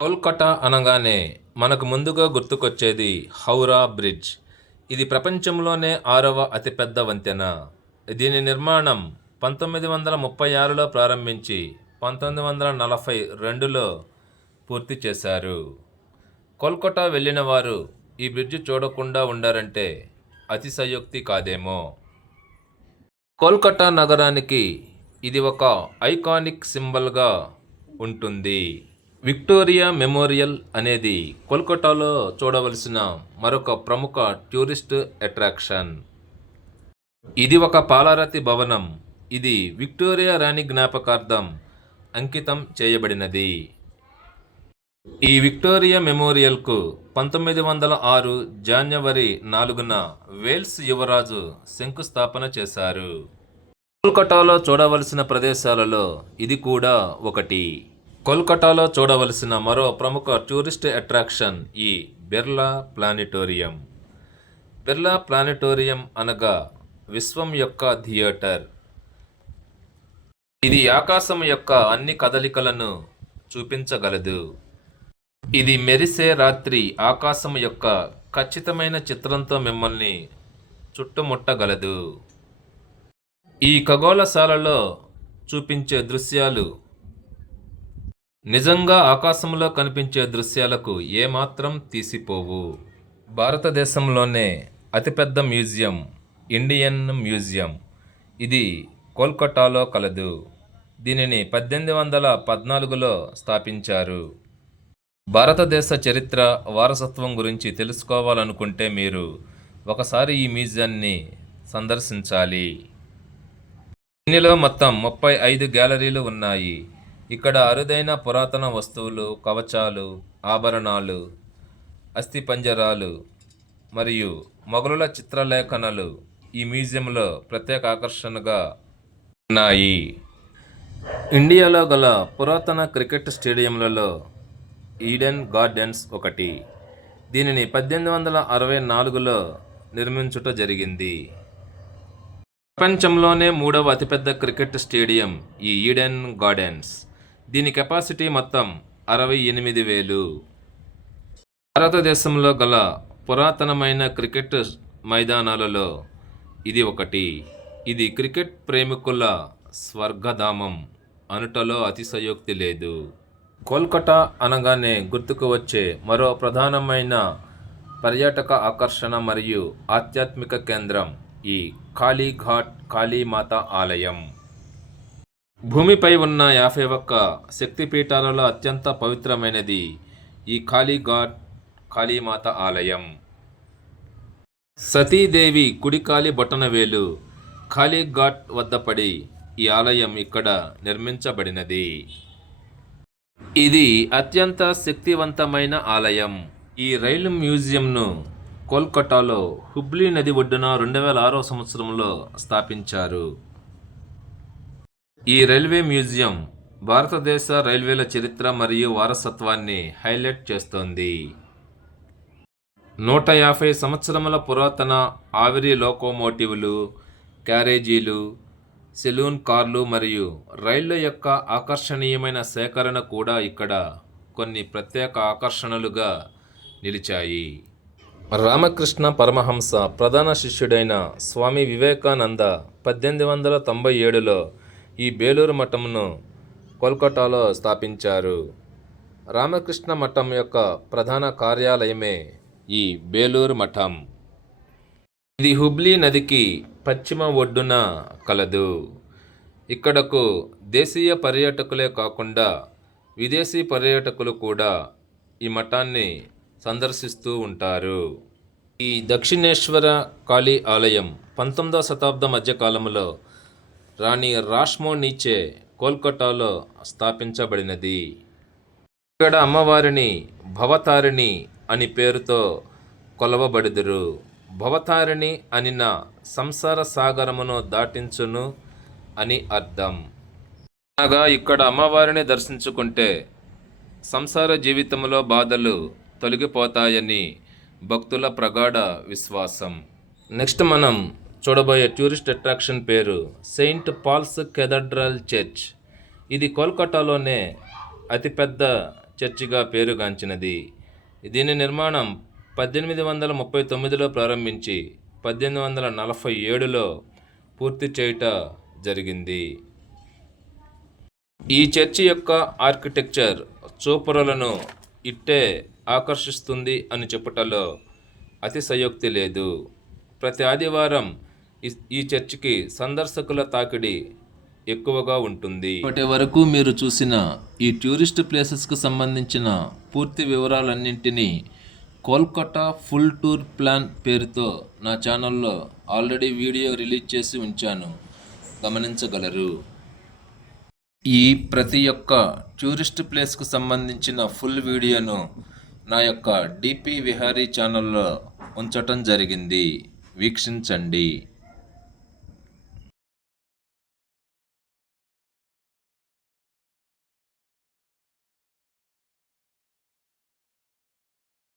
కోల్కతా అనగానే మనకు ముందుగా గుర్తుకొచ్చేది హౌరా బ్రిడ్జ్. ఇది ప్రపంచంలోనే 6వ అతిపెద్ద వంతెన. దీని నిర్మాణం 1936లో ప్రారంభించి 1942లో పూర్తి చేశారు. కోల్కతా వెళ్ళిన వారు ఈ బ్రిడ్జ్ చూడకుండా ఉండారంటే అతిశయోక్తి కాదేమో. కోల్కతా నగరానికి ఇది ఒక ఐకానిక్ సింబల్గా ఉంటుంది. విక్టోరియా మెమోరియల్ అనేది కోల్కతాలో చూడవలసిన మరొక ప్రముఖ టూరిస్ట్ అట్రాక్షన్. ఇది ఒక పాలరాతి భవనం. ఇది విక్టోరియా రాణి జ్ఞాపకార్థం అంకితం చేయబడినది. ఈ విక్టోరియా మెమోరియల్కు 1906 జనవరి 4న వేల్స్ యువరాజు శంకుస్థాపన చేశారు. కోల్కతాలో చూడవలసిన ప్రదేశాలలో ఇది కూడా ఒకటి. కోల్కతాలో చూడవలసిన మరో ప్రముఖ టూరిస్ట్ అట్రాక్షన్ ఈ బిర్లా ప్లానిటోరియం. బిర్లా ప్లానిటోరియం అనగా విశ్వం యొక్క థియేటర్. ఇది ఆకాశం యొక్క అన్ని కదలికలను చూపించగలదు. ఇది మెరిసే రాత్రి ఆకాశం యొక్క ఖచ్చితమైన చిత్రంతో మిమ్మల్ని చుట్టుముట్టగలదు. ఈ ఖగోళశాలలో చూపించే దృశ్యాలు నిజంగా ఆకాశంలో కనిపించే దృశ్యాలకు ఏమాత్రం తీసిపోవు. భారతదేశంలోనే అతిపెద్ద మ్యూజియం ఇండియన్ మ్యూజియం. ఇది కోల్కతాలో కలదు. దీనిని 1814లో స్థాపించారు. భారతదేశ చరిత్ర, వారసత్వం గురించి తెలుసుకోవాలనుకుంటే మీరు ఒకసారి ఈ మ్యూజియాన్ని సందర్శించాలి. దీనిలో మొత్తం 35 గ్యాలరీలు ఉన్నాయి. ఇక్కడ అరుదైన పురాతన వస్తువులు, కవచాలు, ఆభరణాలు, అస్థిపంజరాలు మరియు మొఘలుల చిత్రలేఖనాలు ఈ మ్యూజియంలో ప్రత్యేక ఆకర్షణగా ఉన్నాయి. ఇండియాలో గల పురాతన క్రికెట్ స్టేడియంలలో ఈడెన్ గార్డెన్స్ ఒకటి. దీనిని 1864లో నిర్మించుట జరిగింది. ప్రపంచంలోనే 3వ అతిపెద్ద క్రికెట్ స్టేడియం ఈ ఈడెన్ గార్డెన్స్. దీని కెపాసిటీ మొత్తం 68,000. భారతదేశంలో గల పురాతనమైన క్రికెట్ మైదానాలలో ఇది ఒకటి. ఇది క్రికెట్ ప్రేమికుల స్వర్గధామం అనుటలో అతిశయోక్తి లేదు. కోల్కతా అనగానే గుర్తుకు వచ్చే మరో ప్రధానమైన పర్యాటక ఆకర్షణ మరియు ఆధ్యాత్మిక కేంద్రం ఈ కాళీఘాట్ కాళీమాత ఆలయం. భూమిపై ఉన్న 51 శక్తిపీఠాలలో అత్యంత పవిత్రమైనది ఈ కాళీఘాట్ కాళీమాత ఆలయం. సతీదేవి కుడికాలి బొటనవేలు కాళీఘాట్ వద్ద పడి ఈ ఆలయం ఇక్కడ నిర్మించబడినది. ఇది అత్యంత శక్తివంతమైన ఆలయం. ఈ రైలు మ్యూజియంను కోల్కతాలో హుబ్లీ నది ఒడ్డున 2006వ సంవత్సరంలో స్థాపించారు. ఈ రైల్వే మ్యూజియం భారతదేశ రైల్వేల చరిత్ర మరియు వారసత్వాన్ని హైలైట్ చేస్తోంది. 150 సంవత్సరముల పురాతన ఆవిరి లోకోమోటివ్లు, క్యారేజీలు, సెలూన్ కార్లు మరియు రైళ్ల యొక్క ఆకర్షణీయమైన సేకరణ కూడా ఇక్కడ కొన్ని ప్రత్యేక ఆకర్షణలుగా నిలిచాయి. రామకృష్ణ పరమహంస ప్రధాన శిష్యుడైన స్వామి వివేకానంద 1897లో ఈ బేలూరు మఠంను కోల్కతాలో స్థాపించారు. రామకృష్ణ మఠం యొక్క ప్రధాన కార్యాలయమే ఈ బేలూరు మఠం. ఇది హుబ్లీ నదికి పశ్చిమ ఒడ్డున కలదు. ఇక్కడకు దేశీయ పర్యాటకులే కాకుండా విదేశీ పర్యాటకులు కూడా ఈ మఠాన్ని సందర్శిస్తూ ఉంటారు. ఈ దక్షిణేశ్వర కాళీ ఆలయం 19వ శతాబ్దం మధ్యకాలంలో రాణి రాష్మోనీచే కోల్కతాలో స్థాపించబడినది. ఇక్కడ అమ్మవారిని భవతారిణి అని పేరుతో కొలవబడుదురు. భవతారిణి అనిన సంసార సాగరమును దాటించును అని అర్థం. అనగా ఇక్కడ అమ్మవారిని దర్శించుకుంటే సంసార జీవితంలో బాధలు తొలగిపోతాయని భక్తుల ప్రగాఢ విశ్వాసం. నెక్స్ట్ మనం చూడబోయే టూరిస్ట్ అట్రాక్షన్ పేరు సెయింట్ పాల్స్ కేథడ్రల్ చర్చ్. ఇది కోల్కతాలోనే అతిపెద్ద చర్చిగా పేరుగాంచినది. దీని నిర్మాణం 1839లో ప్రారంభించి 1847లో పూర్తి చేయుట జరిగింది. ఈ చర్చి యొక్క ఆర్కిటెక్చర్ చూపరులను ఇట్టే ఆకర్షిస్తుంది అని చెప్పుటలో అతిశయోక్తి లేదు. ప్రతి ఆదివారం ఈ చర్చికి సందర్శకుల తాకిడి ఎక్కువగా ఉంటుంది. ఇప్పటి వరకు మీరు చూసిన ఈ టూరిస్ట్ ప్లేసెస్కు సంబంధించిన పూర్తి వివరాలన్నింటినీ కోల్కతా ఫుల్ టూర్ ప్లాన్ పేరుతో నా ఛానల్లో ఆల్రెడీ వీడియో రిలీజ్ చేసి ఉంచాను, గమనించగలరు. ఈ ప్రతి ఒక్క టూరిస్ట్ ప్లేస్కు సంబంధించిన ఫుల్ వీడియోను నా యొక్క డిపి విహారీ ఛానల్లో ఉంచటం జరిగింది, వీక్షించండి.